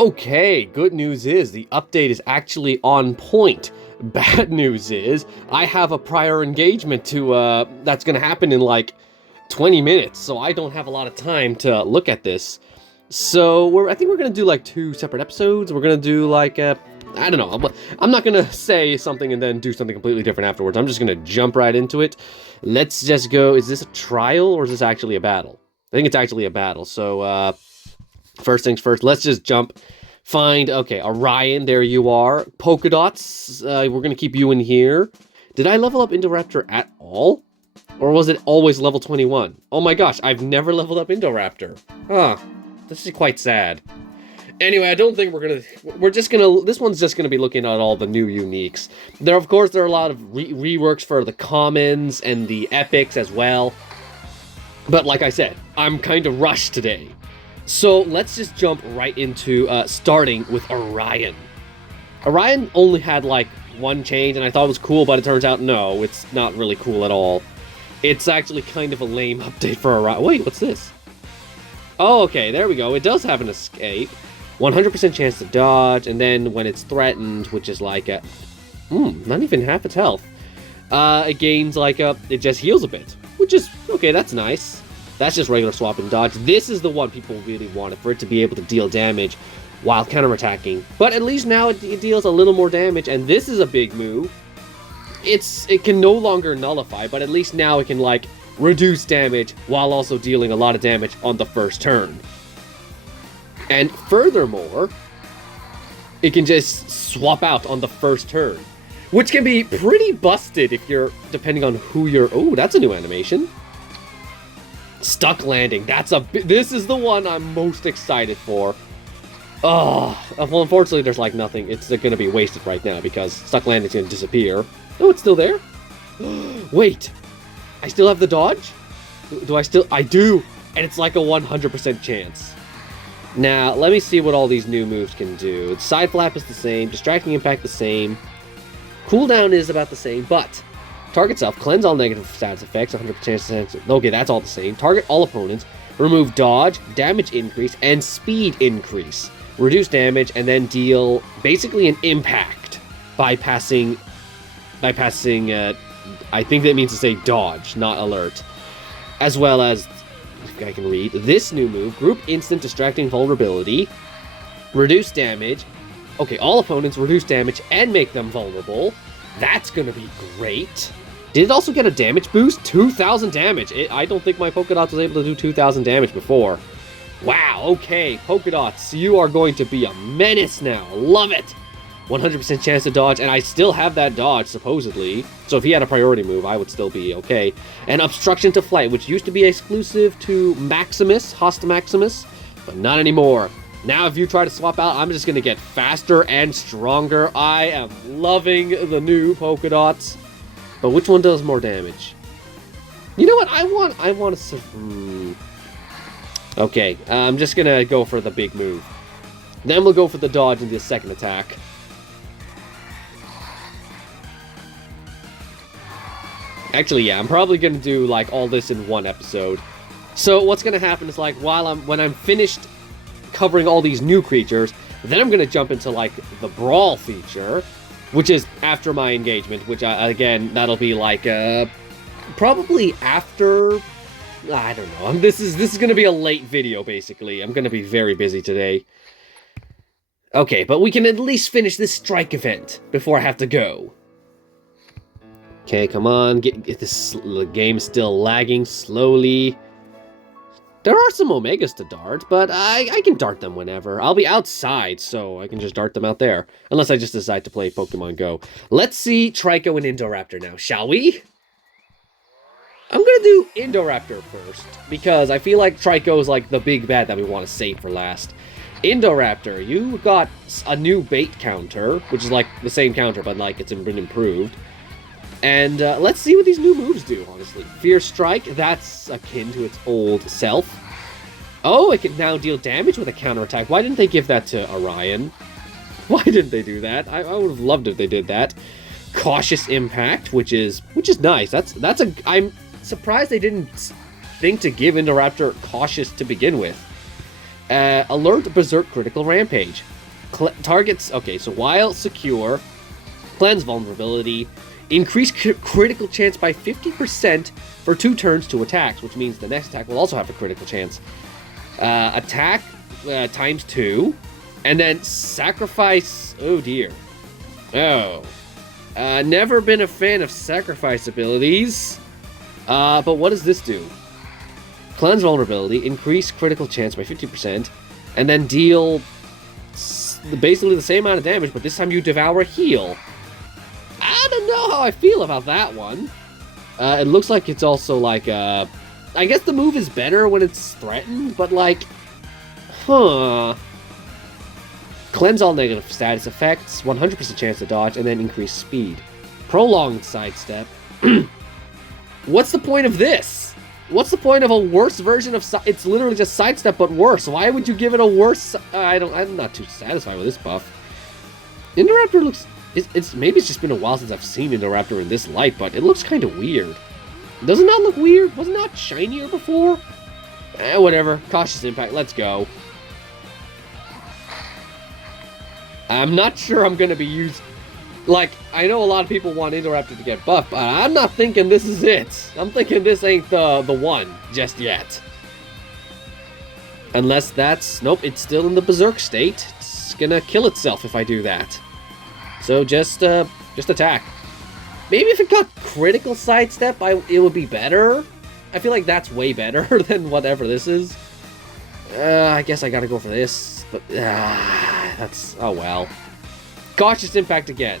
Okay, good news is the update is actually on point. Bad news is I have a prior engagement to that's gonna happen in like 20 minutes, so I don't have a lot of time to look at this. So I think we're gonna do like 2 separate episodes. We're gonna do like I don't know. I'm not gonna say something and then do something completely different afterwards. I'm just gonna jump right into it. Let's just go. Is this a trial or is this actually a battle? I think it's actually a battle. So first things first, let's just jump. Find, okay, Orion, there you are. Polka dots, we're gonna keep you in here. Did I level up Indoraptor at all? Or was it always level 21? Oh my gosh, I've never leveled up Indoraptor. Huh, this is quite sad. Anyway, I don't think this one's just gonna be looking at all the new uniques. Of course, there are a lot of reworks for the commons and the epics as well. But like I said, I'm kind of rushed today. So let's just jump right into starting with Orion. Orion only had like one change and I thought it was cool, but it turns out no, it's not really cool at all. It's actually kind of a lame update for Orion. Wait, what's this? Oh, okay, there we go. It does have an escape. 100% chance to dodge, and then when it's threatened, which is like not even half its health, it gains like it just heals a bit, which is, okay, that's nice. That's just regular swap and dodge. This is the one people really wanted, for it to be able to deal damage while counterattacking. But at least now it deals a little more damage, and this is a big move. It can no longer nullify, but at least now it can, like, reduce damage while also dealing a lot of damage on the first turn. And furthermore, it can just swap out on the first turn, which can be pretty busted if you're, depending on who you're... Oh, that's a new animation. Stuck landing. This is the one I'm most excited for. Oh, well, unfortunately, there's like nothing. It's going to be wasted right now because stuck landing's going to disappear. Oh, it's still there? Wait, I still have the dodge? Do I still? I do, and it's like a 100% chance. Now, let me see what all these new moves can do. Side flap is the same, distracting impact the same, cooldown is about the same, but target self, cleanse all negative status effects, 100% chance. Okay, that's all the same. Target all opponents, remove dodge, damage increase, and speed increase. Reduce damage, and then deal basically an impact bypassing, I think that means to say dodge, not alert. As well as, if I can read, this new move, group instant distracting vulnerability, reduce damage. Okay, all opponents reduce damage and make them vulnerable. That's gonna be great. Did it also get a damage boost? 2,000 damage. I don't think my Polka Dots was able to do 2,000 damage before. Wow, okay, Polka Dots, you are going to be a menace now. Love it. 100% chance to dodge, and I still have that dodge, supposedly. So if he had a priority move, I would still be okay. And obstruction to flight, which used to be exclusive to Maximus, Host Maximus, but not anymore. Now if you try to swap out, I'm just going to get faster and stronger. I am loving the new Polka Dots. But which one does more damage? You know what? I want to... Okay, I'm just going to go for the big move. Then we'll go for the dodge and the second attack. Actually, yeah, I'm probably going to do, like, all this in one episode. So what's going to happen is, like, when I'm finished covering all these new creatures, then I'm going to jump into, like, the Brawl feature, which is after my engagement, which, again, that'll be, like, probably after... I don't know. This is going to be a late video, basically. I'm going to be very busy today. Okay, but we can at least finish this strike event before I have to go. Okay, come on. Get this game is still lagging slowly. There are some Omegas to dart, but I can dart them whenever. I'll be outside, so I can just dart them out there. Unless I just decide to play Pokemon Go. Let's see Trico and Indoraptor now, shall we? I'm gonna do Indoraptor first, because I feel like Trico is like the big bad that we want to save for last. Indoraptor, you got a new bait counter, which is like the same counter, but like it's been improved. And let's see what these new moves do, honestly. Fierce Strike, that's akin to its old self. Oh, it can now deal damage with a counterattack. Why didn't they give that to Orion? Why didn't they do that? I would have loved if they did that. Cautious Impact, which is nice. I'm surprised they didn't think to give Indoraptor Cautious to begin with. Alert Berserk Critical Rampage. Targets, okay, so while secure, cleanse vulnerability, increase critical chance by 50% for 2 turns to attacks, which means the next attack will also have a critical chance. Attack times 2, and then sacrifice, oh dear. Oh. Never been a fan of sacrifice abilities. But what does this do? Cleanse vulnerability, increase critical chance by 50%, and then deal basically the same amount of damage, but this time you devour a heal. I don't know how I feel about that one. It looks like it's also like, I guess the move is better when it's threatened, but like, Cleanse all negative status effects, 100% chance to dodge, and then increase speed. Prolonged sidestep. What's the point of this? What's the point of a worse version of it's literally just sidestep but worse. Why would you give it a worse I'm not too satisfied with this buff. Indoraptor looks maybe it's just been a while since I've seen Indoraptor in this light, but it looks kind of weird. Does it not look weird? Was it not shinier before? Whatever. Cautious impact. Let's go. I'm not sure I'm gonna be used. Like, I know a lot of people want Indoraptor to get buffed, but I'm not thinking this is it. I'm thinking this ain't the one just yet. Unless that's... Nope, it's still in the Berserk state. It's gonna kill itself if I do that. So just attack. Maybe if it got critical sidestep, it would be better. I feel like that's way better than whatever this is. I guess I gotta go for this, but that's... oh well. Cautious impact again.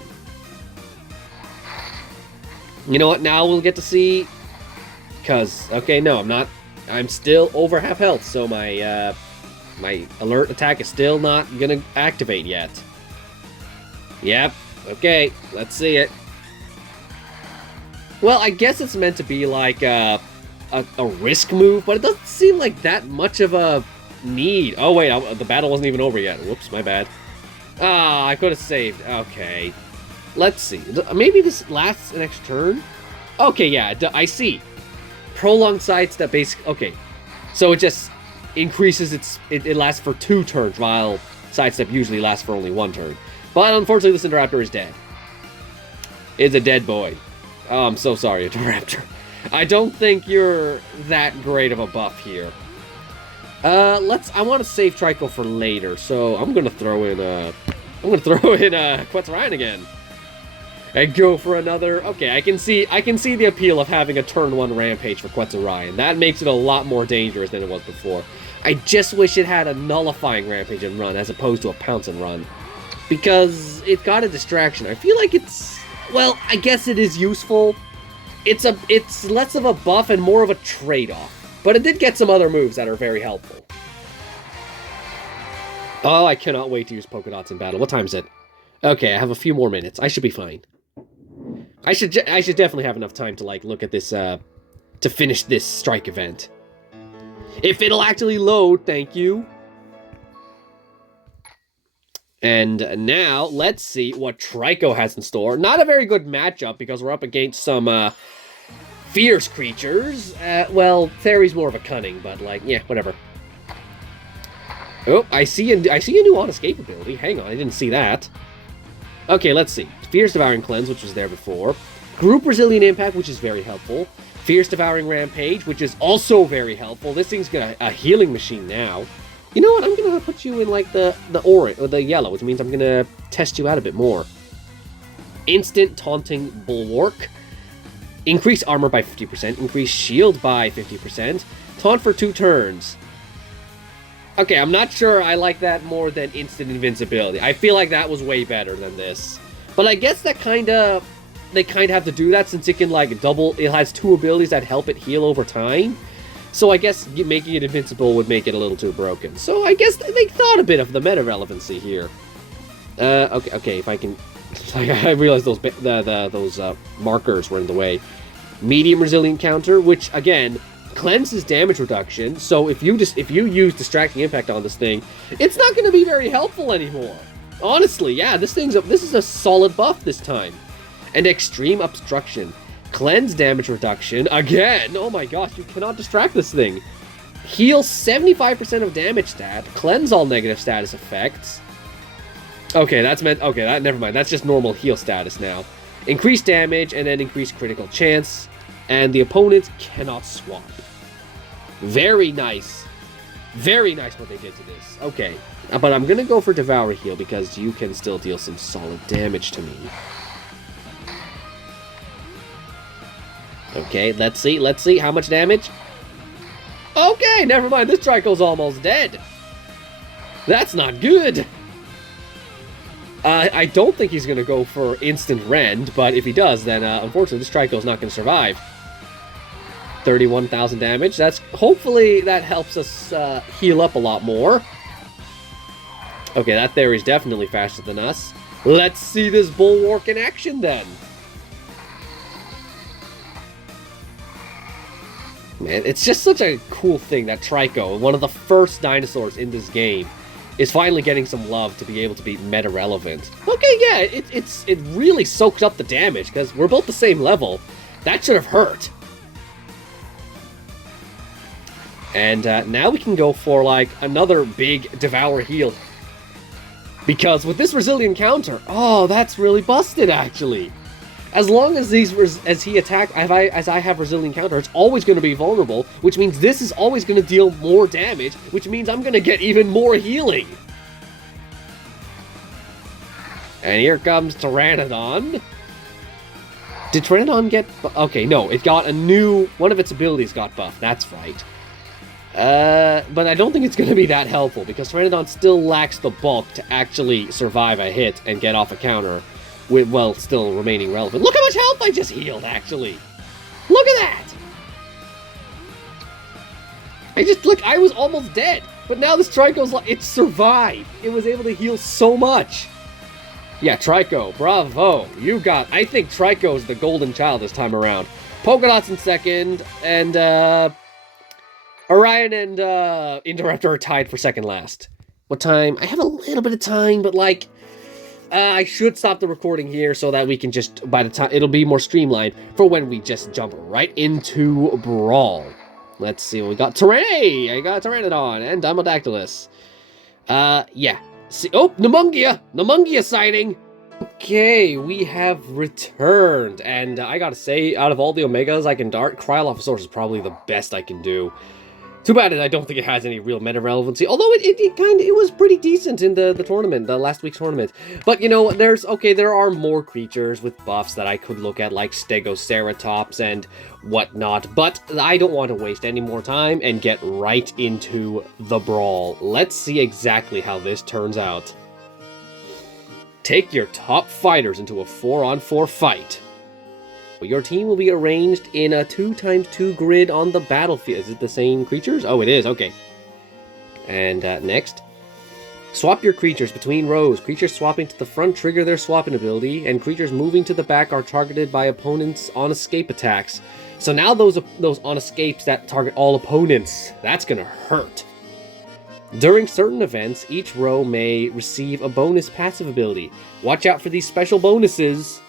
You know what? Now we'll get to see. Cause okay, no, I'm not. I'm still over half health, so my my alert attack is still not gonna activate yet. Yep. Okay. Let's see it. Well, I guess it's meant to be like a risk move, but it doesn't seem like that much of a need. Oh wait, the battle wasn't even over yet. Whoops, my bad. Ah, I could have saved. Okay. Let's see. Maybe this lasts an extra turn? Okay, yeah, I see. Prolonged sidestep basic. Okay. So it just increases it lasts for 2 turns, while sidestep usually lasts for only 1 turn. But unfortunately, this Indoraptor is dead. It's a dead boy. Oh, I'm so sorry, Indoraptor. I don't think you're that great of a buff here. I want to save Trico for later, so I'm gonna throw in Quetzalcoatl again, and go for another. Okay, I can see the appeal of having a turn 1 rampage for Quetzalcoatl. That makes it a lot more dangerous than it was before. I just wish it had a nullifying rampage and run as opposed to a pounce and run, because it got a distraction. I feel like it's, well, I guess it is useful. It's less of a buff and more of a trade-off. But it did get some other moves that are very helpful. Oh, I cannot wait to use polka dots in battle. What time is it? Okay, I have a few more minutes. I should be fine. I should definitely have enough time to like look at this to finish this strike event. If it'll actually load, thank you. And now let's see what Trico has in store. Not a very good matchup because we're up against some fierce creatures. Well, Fairy's more of a cunning, but like, yeah, whatever. Oh, I see a new on-escape ability. Hang on, I didn't see that. Okay, let's see. Fierce Devouring Cleanse, which was there before. Group Resilient Impact, which is very helpful. Fierce Devouring Rampage, which is also very helpful. This thing's got a healing machine now. You know what? I'm gonna put you in like the orange or the yellow, which means I'm gonna test you out a bit more. Instant Taunting Bulwark. Increase armor by 50%, increase shield by 50%, taunt for 2 turns. Okay, I'm not sure I like that more than instant invincibility. I feel like that was way better than this. But I guess that they kind of have to do that since it can like double, it has 2 abilities that help it heal over time. So I guess making it invincible would make it a little too broken. So I guess they thought a bit of the meta relevancy here. Okay, if I can... I realized those markers were in the way. Medium resilient counter, which again cleanses damage reduction. So if you use distracting impact on this thing, it's not going to be very helpful anymore. Honestly, yeah, this is a solid buff this time. And extreme obstruction, cleanse damage reduction again. Oh my gosh, you cannot distract this thing. Heal 75% of damage stat. Cleanse all negative status effects. Okay, that's meant... Okay, never mind. That's just normal heal status now. Increase damage, and then increase critical chance. And the opponents cannot swap. Very nice. Very nice what they did to this. Okay. But I'm gonna go for Devour Heal, because you can still deal some solid damage to me. Okay, let's see. How much damage? Okay, never mind. This Trico's almost dead. That's not good. I don't think he's going to go for instant rend, but if he does, then unfortunately this Trico's not going to survive. 31,000 damage. Hopefully that helps us heal up a lot more. Okay, that there is definitely faster than us. Let's see this Bulwark in action then. Man, it's just such a cool thing that Trico, one of the first dinosaurs in this game, is finally getting some love to be able to be meta-relevant. Okay, yeah, it really soaked up the damage, because we're both the same level. That should have hurt. And now we can go for, like, another big Devour Heal. Because with this Resilient counter, oh, that's really busted, actually. As long as he attack, as I have Resilient counter, it's always going to be vulnerable, which means this is always going to deal more damage, which means I'm going to get even more healing. And here comes Pteranodon. Did Pteranodon get... Okay, no, it got a new... One of its abilities got buffed, that's right. But I don't think it's going to be that helpful, because Pteranodon still lacks the bulk to actually survive a hit and get off a counter. Well, still remaining relevant. Look how much health I just healed, actually! Look at that! I was almost dead, but now this Trico's like, it survived! It was able to heal so much! Yeah, Trico, bravo! I think Trico's the golden child this time around. Polkadot's in second, and, Orion and, Indoraptor are tied for second last. What time? I have a little bit of time, but, like... I should stop the recording here so that we can just, by the time, it'll be more streamlined for when we just jump right into Brawl. Let's see what we got. I got Pteranodon and Dimodactylus. Yeah. See, oh, Nemungia sighting! Okay, we have returned, and I gotta say, out of all the Omegas I can dart, Cryolophosaurus is probably the best I can do. Too bad I don't think it has any real meta relevancy, although it was pretty decent in the tournament, the last week's tournament. But, you know, there are more creatures with buffs that I could look at, like Stegoceratops and whatnot, but I don't want to waste any more time and get right into the Brawl. Let's see exactly how this turns out. Take your top fighters into a 4-on-4 fight. Your team will be arranged in a 2x2 grid on the battlefield. Is it the same creatures? Oh, it is. Okay. And next. Swap your creatures between rows. Creatures swapping to the front trigger their swapping ability, and creatures moving to the back are targeted by opponents on escape attacks. So now those on escapes that target all opponents. That's gonna hurt. During certain events, each row may receive a bonus passive ability. Watch out for these special bonuses.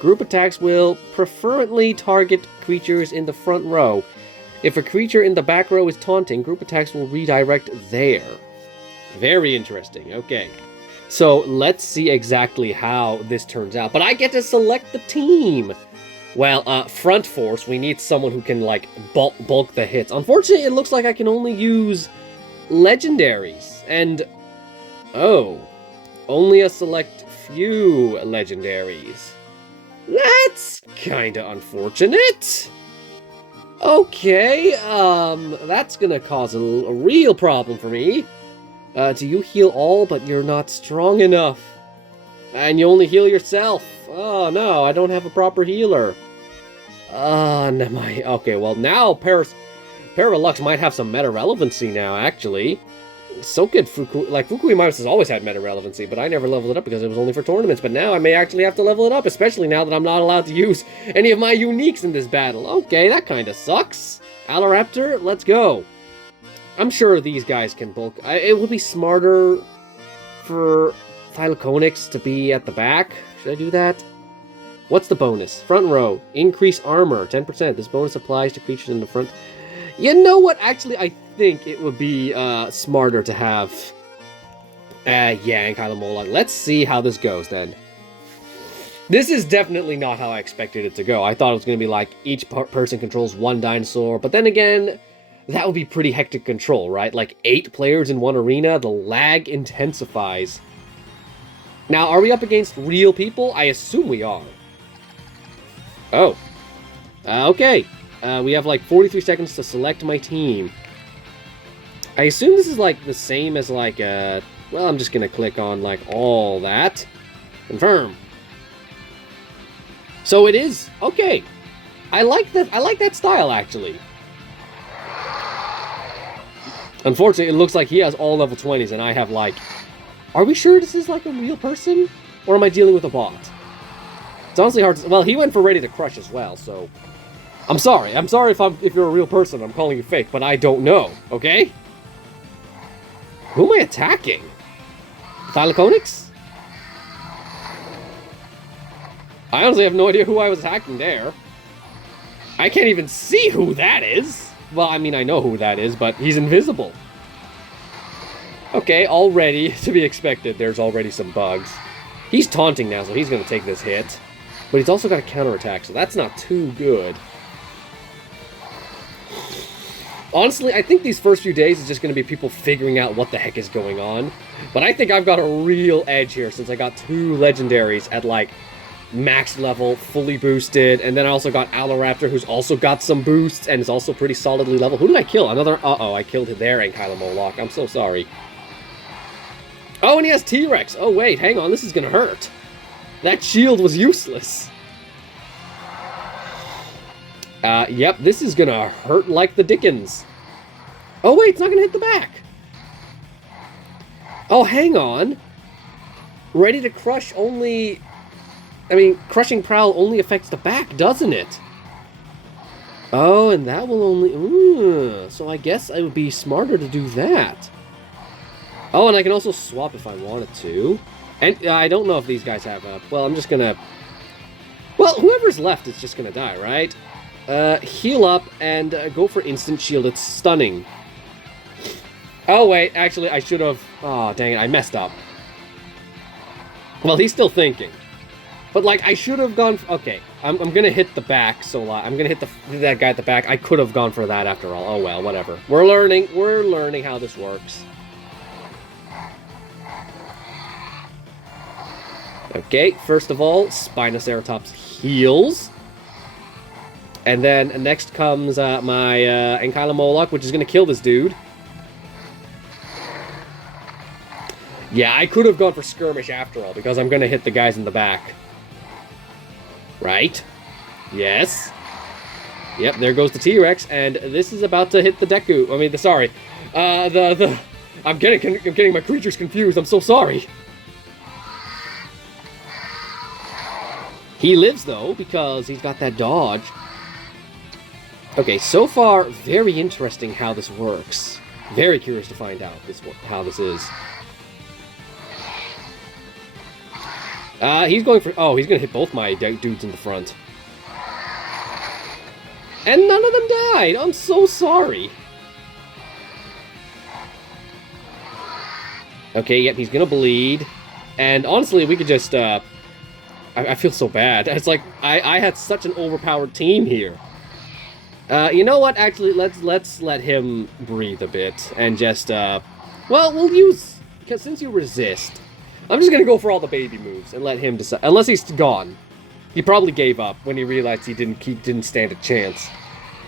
Group attacks will preferentially target creatures in the front row. If a creature in the back row is taunting, group attacks will redirect there. Very interesting. Okay. So let's see exactly how this turns out. But I get to select the team. Well, front force, we need someone who can, like, bulk the hits. Unfortunately, it looks like I can only use legendaries. And, oh, only a select few legendaries. That's kinda unfortunate. Okay, that's gonna cause a real problem for me. Do you heal all, but you're not strong enough? And you only heal yourself. Oh no, I don't have a proper healer. Okay, well now Paralux might have some meta relevancy now, actually. So good, Fukui Minus has always had meta relevancy, but I never leveled it up because it was only for tournaments. But now I may actually have to level it up, especially now that I'm not allowed to use any of my uniques in this battle. Okay, that kind of sucks. Aloraptor, let's go. I'm sure these guys can bulk. It would be smarter for Thylaconix to be at the back. Should I do that? What's the bonus? Front row. Increase armor, 10%. This bonus applies to creatures in the front. You know what? Actually, I think it would be smarter to have... and Kylo Moloch. Let's see how this goes, then. This is definitely not how I expected it to go. I thought it was going to be like, each person controls one dinosaur. But then again, that would be pretty hectic control, right? Like, 8 players in one arena, the lag intensifies. Now, are we up against real people? I assume we are. Oh. Okay. We have like 43 seconds to select my team. I assume this is like the same as like, well, I'm just gonna click on like all that. Confirm. So it is, okay. I like that style actually. Unfortunately, it looks like he has all level 20s and I have like, are we sure this is like a real person? Or am I dealing with a bot? It's honestly hard to, well, he went for Ready to Crush as well, so. I'm sorry if you're a real person, I'm calling you fake, but I don't know, okay? Who am I attacking? Thylaconix? I honestly have no idea who I was attacking there. I can't even see who that is. Well, I mean, I know who that is, but he's invisible. Okay, already, to be expected, there's already some bugs. He's taunting now, so he's going to take this hit. But he's also got a counterattack, so that's not too good. Honestly, I think these first few days is just going to be people figuring out what the heck is going on. But I think I've got a real edge here since I got 2 legendaries at, like, max level, fully boosted. And then I also got Aloraptor, who's also got some boosts and is also pretty solidly level. Who did I kill? Another... Uh-oh, I killed there and Kylo Moloch. I'm so sorry. Oh, and he has T-Rex. Oh, wait, hang on. This is going to hurt. That shield was useless. Yep, this is gonna hurt like the dickens. Oh wait, it's not gonna hit the back. Oh, hang on. Ready to Crush only... I mean, Crushing Prowl only affects the back, doesn't it? Oh, and that will only... so I guess I would be smarter to do that. Oh, and I can also swap if I wanted to. And I don't know if these guys have a... Well, I'm just gonna... Well, whoever's left is just gonna die, right? Heal up and go for instant shield. It's stunning. Oh, wait. Actually, I should have... Oh, dang it. I messed up. Well, he's still thinking. But, like, I should have gone... Okay. I'm going to hit the back, so I'm going to hit that guy at the back. I could have gone for that after all. Oh, well, whatever. We're learning. We're learning how this works. Okay. First of all, Spinoceratops heals. And then next comes my Kylo Moloch, which is going to kill this dude. Yeah, I could have gone for Skirmish after all, because I'm going to hit the guys in the back. Right? Yes. Yep, there goes the T-Rex, and this is about to hit the Deku. I mean, sorry. I'm getting my creatures confused. I'm so sorry. He lives, though, because he's got that dodge. Okay, so far, very interesting how this works. Very curious to find out how this is. He's going for... Oh, he's going to hit both my dudes in the front. And none of them died! I'm so sorry! Okay, yep, he's going to bleed. And honestly, we could just... I feel so bad. It's like, I had such an overpowered team here. You know what? Actually, let's let him breathe a bit and just well, we'll use, because since you resist, I'm just gonna go for all the baby moves and let him decide. Unless he's gone, he probably gave up when he realized he didn't stand a chance.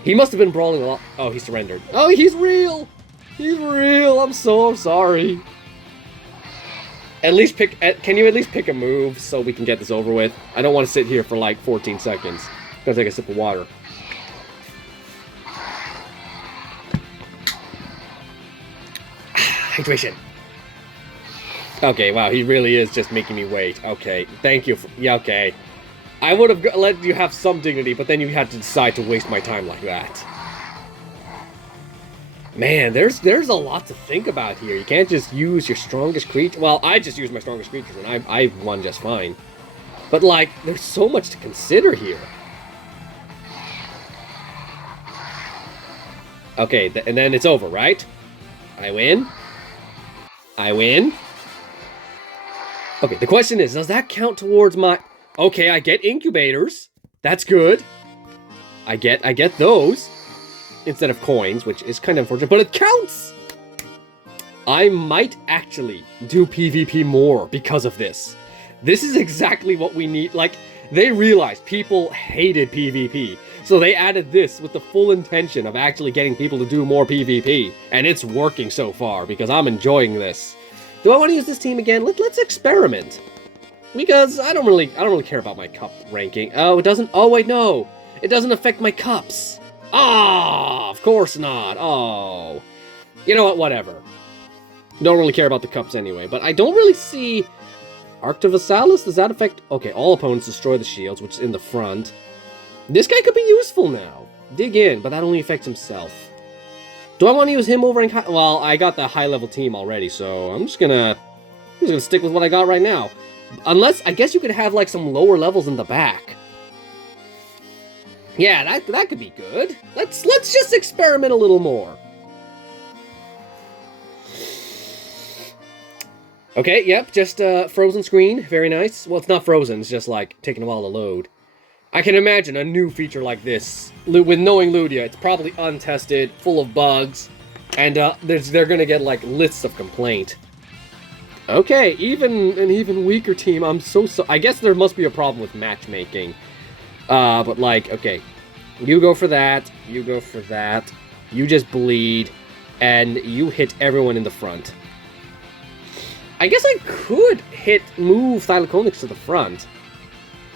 He must have been brawling a lot. Oh, he surrendered. Oh, he's real. He's real. I'm so sorry. At least pick. Can you at least pick a move so we can get this over with? I don't want to sit here for like 14 seconds. I'm gonna take a sip of water. Hydration. Okay, wow, he really is just making me wait. Okay, thank you for... Yeah, okay. I would have let you have some dignity, but then you had to decide to waste my time like that. Man, there's a lot to think about here. You can't just use your strongest creature. Well, I just used my strongest creatures, and I won just fine. But, like, there's so much to consider here. Okay, and then it's over, right? I win. I win. Okay, the question is, does that count towards my... Okay, I get incubators. That's good. I get those instead of coins, which is kind of unfortunate, but it counts! I might actually do PvP more because of this. This is exactly what we need. Like, they realized people hated PvP, so they added this with the full intention of actually getting people to do more PvP, and it's working so far because I'm enjoying this. Do I want to use this team again? Let's experiment. Because I don't really care about my cup ranking. Oh, it doesn't. Oh wait, no. It doesn't affect my cups. Ah, of course not. Oh. You know what? Whatever. Don't really care about the cups anyway, but I don't really see Arctovisalis. Does that affect? Okay, all opponents destroy the shields, which is in the front. This guy could be useful now. Dig in, but that only affects himself. Do I want to use him over in... Well, I got the high-level team already, so I'm just gonna stick with what I got right now. Unless, I guess you could have, like, some lower levels in the back. Yeah, that could be good. Let's just experiment a little more. Okay, yep, just frozen screen. Very nice. Well, it's not frozen. It's just, like, taking a while to load. I can imagine a new feature like this. With knowing Ludia, it's probably untested, full of bugs, and they're gonna get, like, lists of complaint. Okay, an even weaker team. I'm so... I guess there must be a problem with matchmaking. But, like, okay. You go for that. You go for that. You just bleed. And you hit everyone in the front. I guess I could move Thylaconix to the front.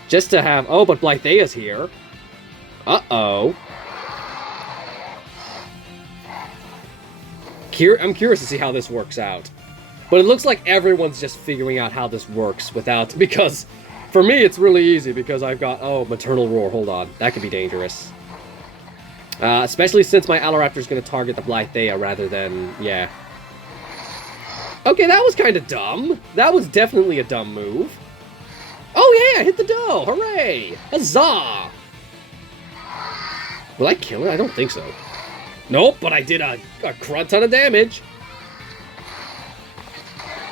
Just to have... Oh, but Blythea's here. Uh-oh. I'm curious to see how this works out. But it looks like everyone's just figuring out how this works without... Because, for me, it's really easy because I've got... Oh, Maternal Roar. Hold on. That could be dangerous. Especially since my Aloraptor's going to target the Blythea rather than... Yeah. Okay, that was kind of dumb. That was definitely a dumb move. Oh, yeah! I hit the dough! Hooray! Huzzah! Will I kill it? I don't think so. Nope, but I did a crud ton of damage.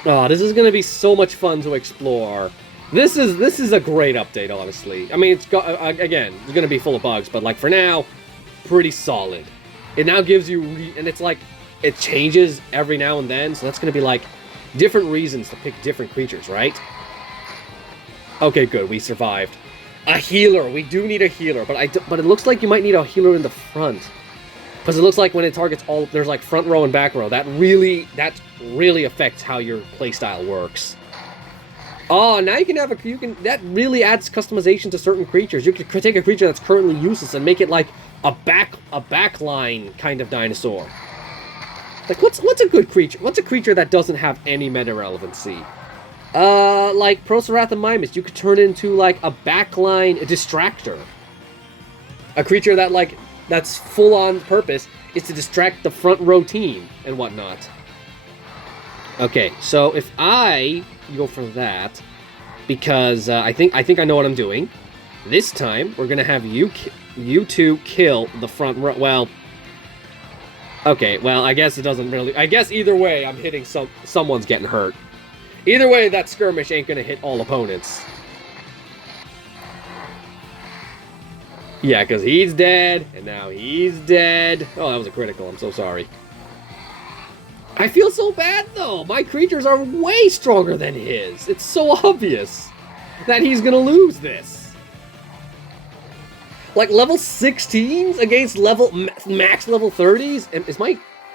Oh, this is gonna be so much fun to explore. This is a great update, honestly. I mean, it's again, it's gonna be full of bugs, but like for now, pretty solid. It now gives you, and it's like it changes every now and then, so that's gonna be like different reasons to pick different creatures, right? Okay, good, we survived. A healer, we do need a healer, but it looks like you might need a healer in the front. Because it looks like when it targets all, there's like front row and back row. That really affects how your playstyle works. Oh, now you can have that really adds customization to certain creatures. You could take a creature that's currently useless and make it like a backline kind of dinosaur. Like, what's a good creature? What's a creature that doesn't have any meta relevancy? Like Proceratomimus, you could turn it into like a backline distractor. A creature that that's full on purpose is to distract the front row team and whatnot. Okay, so if I go for that, because I think I know what I'm doing. This time we're gonna have you two kill the front row. Well, okay, well I guess it doesn't really. I guess either way I'm hitting someone's getting hurt. Either way, that skirmish ain't gonna hit all opponents. Yeah, because he's dead, and now he's dead. Oh, that was a critical. I'm so sorry. I feel so bad, though. My creatures are way stronger than his. It's so obvious that he's gonna lose this. Like, level 16s against max level 30s?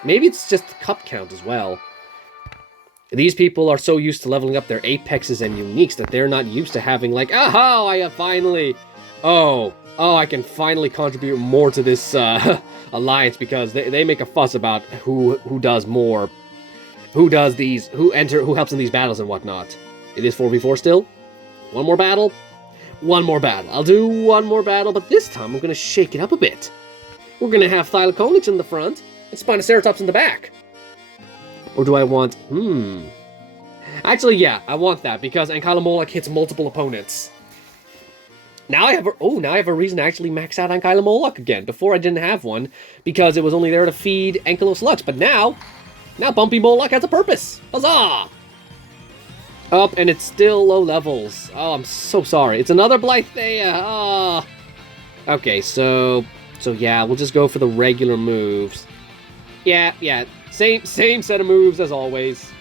Maybe it's just the cup count as well. These people are so used to leveling up their apexes and uniques that they're not used to having, like, oh, I have finally... Oh, I can finally contribute more to this alliance because they make a fuss about who does more, who helps in these battles and whatnot. It is 4v4 still. One more battle. One more battle. I'll do one more battle, but this time I'm gonna shake it up a bit. We're gonna have Thylaconix in the front and Spinoceratops in the back. Or do I want? Actually, yeah, I want that because Ankylomolech hits multiple opponents. Now I have a reason to actually max out on Kyla Moloch again. Before I didn't have one because it was only there to feed Ankylos Lux, but now Bumpy Moloch has a purpose. Huzzah! Up, and it's still low levels. Oh, I'm so sorry. It's another Blythea. Oh. Okay, so yeah, we'll just go for the regular moves. Yeah, same set of moves as always.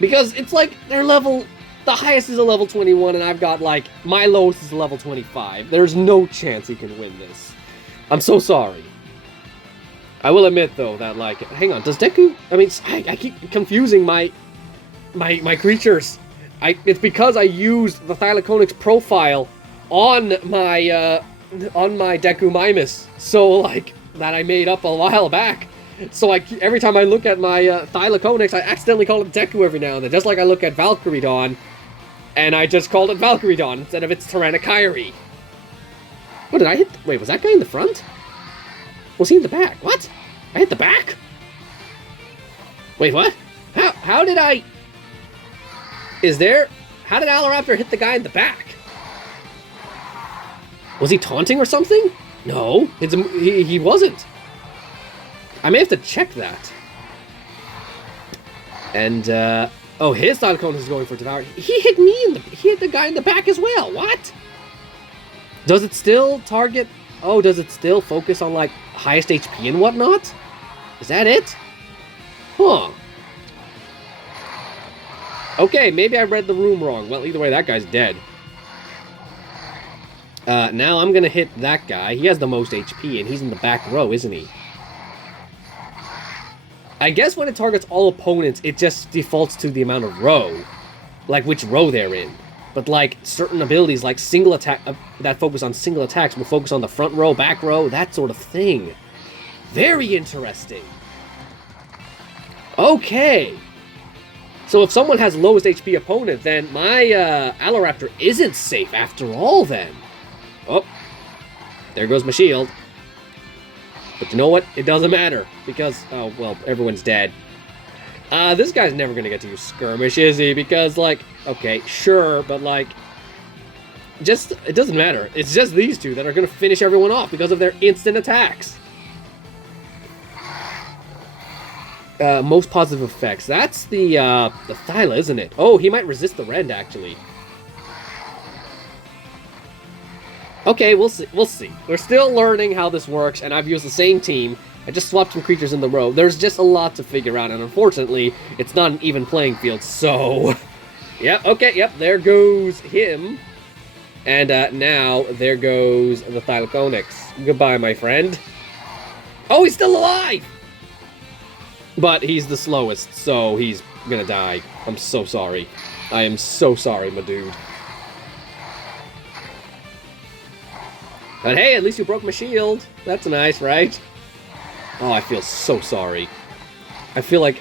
Because it's like their level, the highest is a level 21, and I've got like, my lowest is a level 25. There's no chance he can win this. I'm so sorry. I will admit though that like, hang on, does Deku, I mean, I keep confusing my creatures. It's because I used the Thylaconix profile on my Deku Mimus, so like, that I made up a while back. So every time I look at my Thylaconix, I accidentally call it Deku every now and then, just like I look at Valkyrie and I just called it Valkyrie instead of its Tyrannokyrie. What did I hit? Wait, was that guy in the front? Was he in the back? What? I hit the back? Wait, what? How did I... How did Aloraptor hit the guy in the back? Was he taunting or something? No, he wasn't. I may have to check that. And, oh, his Thylaconix is going for Devour. He hit he hit the guy in the back as well. What? Does it still target... Oh, does it still focus on, like, highest HP and whatnot? Is that it? Huh. Okay, maybe I read the room wrong. Well, either way, that guy's dead. Now I'm gonna hit that guy. He has the most HP, and he's in the back row, isn't he? I guess when it targets all opponents, it just defaults to the amount of row. Like, which row they're in. But, like, certain abilities, like single attack, that focus on single attacks, will focus on the front row, back row, that sort of thing. Very interesting. Okay. So if someone has lowest HP opponent, then my Aloraptor isn't safe after all, then. Oh, there goes my shield. But you know what? It doesn't matter, because, oh, well, everyone's dead. This guy's never gonna get to use Skirmish, is he? Because, like, okay, sure, but, like, it doesn't matter. It's just these two that are gonna finish everyone off because of their instant attacks. Most positive effects. That's the Thyla, isn't it? Oh, he might resist the rend, actually. Okay, we'll see. We'll see. We're still learning how this works, and I've used the same team. I just swapped some creatures in the row. There's just a lot to figure out, and unfortunately, it's not an even playing field, so... Yep, okay, yep, there goes him. And now, there goes the Thylaconix. Goodbye, my friend. Oh, he's still alive! But he's the slowest, so he's gonna die. I'm so sorry. I am so sorry, my dude. But hey, at least you broke my shield. That's nice, right? Oh, I feel so sorry. I feel like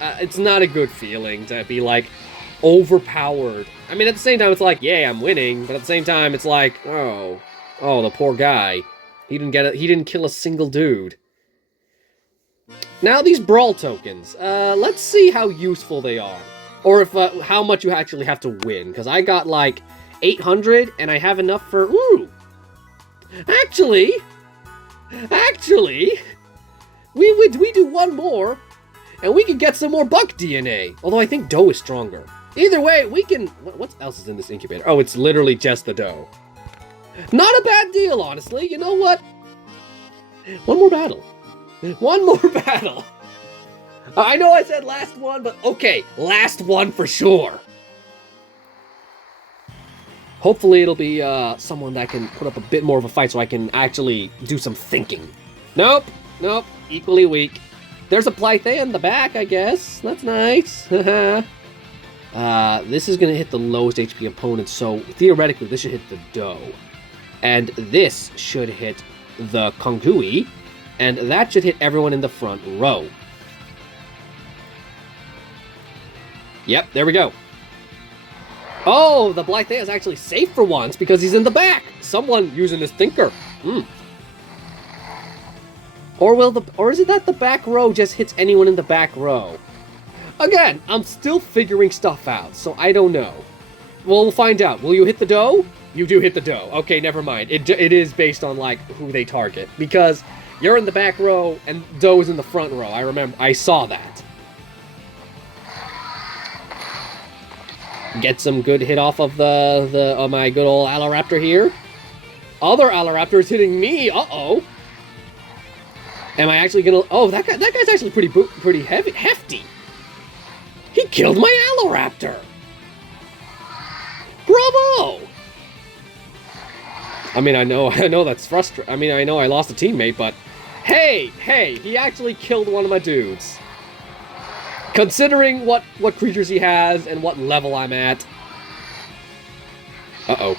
it's not a good feeling to be, like, overpowered. I mean, at the same time, it's like, yeah, I'm winning. But at the same time, it's like, oh, the poor guy. He didn't kill a single dude. Now, these Brawl tokens. Let's see how useful they are. Or if how much you actually have to win. Because I got, like, 800, and I have enough for... Ooh! Actually, we do one more, and we can get some more Buck DNA. Although I think Dough is stronger. Either way, we can... What else is in this incubator? Oh, it's literally just the Dough. Not a bad deal, honestly. You know what? One more battle. One more battle. I know I said last one, but okay, last one for sure. Hopefully it'll be someone that can put up a bit more of a fight so I can actually do some thinking. Nope, equally weak. There's a Blythea in the back, I guess. That's nice. This is going to hit the lowest HP opponent, so theoretically this should hit the Dough. And this should hit the Konghui, and that should hit everyone in the front row. Yep, there we go. Oh, the Blythea is actually safe for once because he's in the back. Someone using his thinker. Or is it that the back row just hits anyone in the back row? Again, I'm still figuring stuff out, so I don't know. Well, we'll find out. Will you hit the doe? You do hit the doe. Okay, never mind. It is based on, like, who they target. Because you're in the back row, and doe is in the front row. I remember. I saw that. Get some good hit off of my good old Aloraptor here. Other Aloraptor is hitting me. Uh-oh. Am I actually gonna... Oh, that guy's actually pretty hefty. He killed my Aloraptor. Bravo! I mean, I know that's frustrating. I mean, I know I lost a teammate, but... Hey, he actually killed one of my dudes. Considering what creatures he has and what level I'm at. Uh-oh.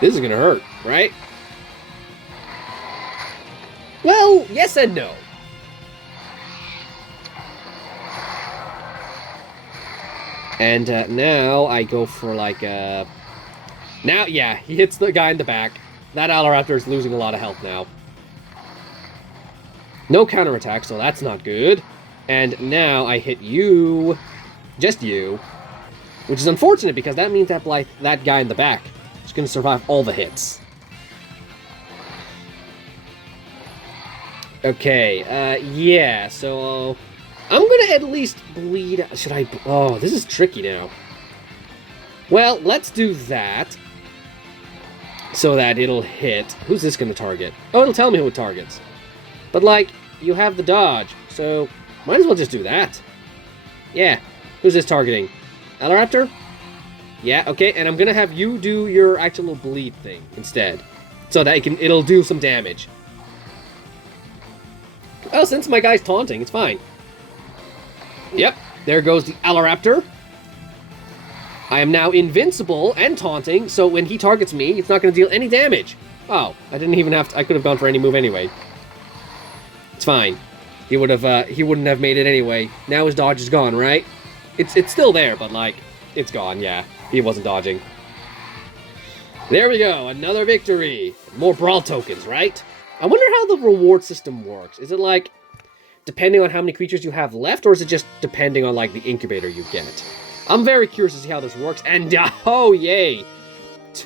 This is gonna hurt, right? Well, yes and no. And now I go for like a... Now, yeah, he hits the guy in the back. That Aloraptor is losing a lot of health now. No counterattack, so that's not good. And now I hit you. Just you. Which is unfortunate because that means that that guy in the back is going to survive all the hits. Okay, yeah, so... I'm gonna at least bleed... Should I... Oh, this is tricky now. Well, let's do that. So that it'll hit... Who's this gonna target? Oh, it'll tell me who it targets. But, like, you have the dodge, so... Might as well just do that. Yeah. Who's this targeting? Aloraptor? Yeah, okay, and I'm gonna have you do your actual bleed thing instead. So that it'll do some damage. Oh, since my guy's taunting, it's fine. Yep, there goes the Aloraptor. I am now invincible and taunting, so when he targets me, it's not going to deal any damage. Oh, I didn't even have to... I could have gone for any move anyway. It's fine. He wouldn't have made it anyway. Now his dodge is gone, right? It's still there, but, like, it's gone, yeah. He wasn't dodging. There we go, another victory. More Brawl tokens, right? I wonder how the reward system works. Is it, like... depending on how many creatures you have left, or is it just depending on, like, the incubator you get? I'm very curious to see how this works, and, oh, yay!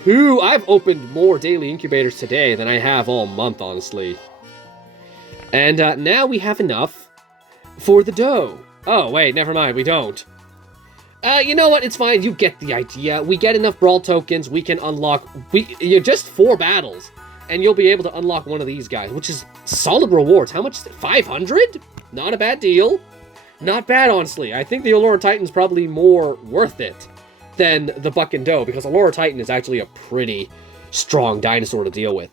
I've opened more daily incubators today than I have all month, honestly. And, now we have enough for the dough. Oh, wait, never mind, we don't. You know what, it's fine, you get the idea. We get enough Brawl tokens, we can unlock... just 4 battles. And you'll be able to unlock one of these guys, which is solid rewards. How much is it? 500? Not a bad deal. Not bad, honestly. I think the Allura Titan's probably more worth it than the Buck and Doe, because Allura Titan is actually a pretty strong dinosaur to deal with.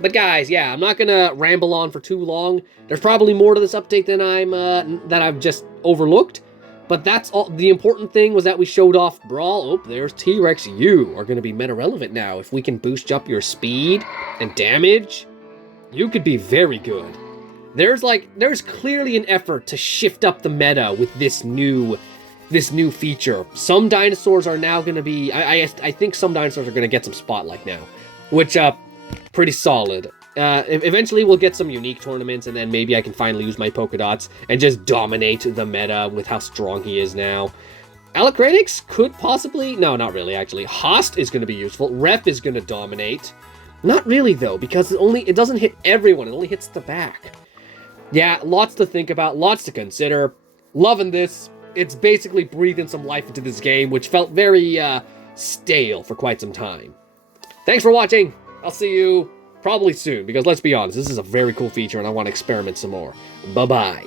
But guys, yeah, I'm not gonna ramble on for too long. There's probably more to this update than I've just overlooked. But that's all. The important thing was that we showed off Brawl. Oh, there's T-Rex. You are going to be meta-relevant now. If we can boost up your speed and damage, you could be very good. There's clearly an effort to shift up the meta with this new feature. Some dinosaurs are now going to be... I think some dinosaurs are going to get some spotlight now, which pretty solid. Eventually we'll get some unique tournaments, and then maybe I can finally use my polka dots and just dominate the meta with how strong he is now. Alacranix could possibly... No, not really, actually. Host is going to be useful. Ref is going to dominate. Not really, though, because it doesn't hit everyone. It only hits the back. Yeah, lots to think about, lots to consider. Loving this. It's basically breathing some life into this game, which felt very stale for quite some time. Thanks for watching. I'll see you... probably soon, because let's be honest, this is a very cool feature and I want to experiment some more. Bye-bye.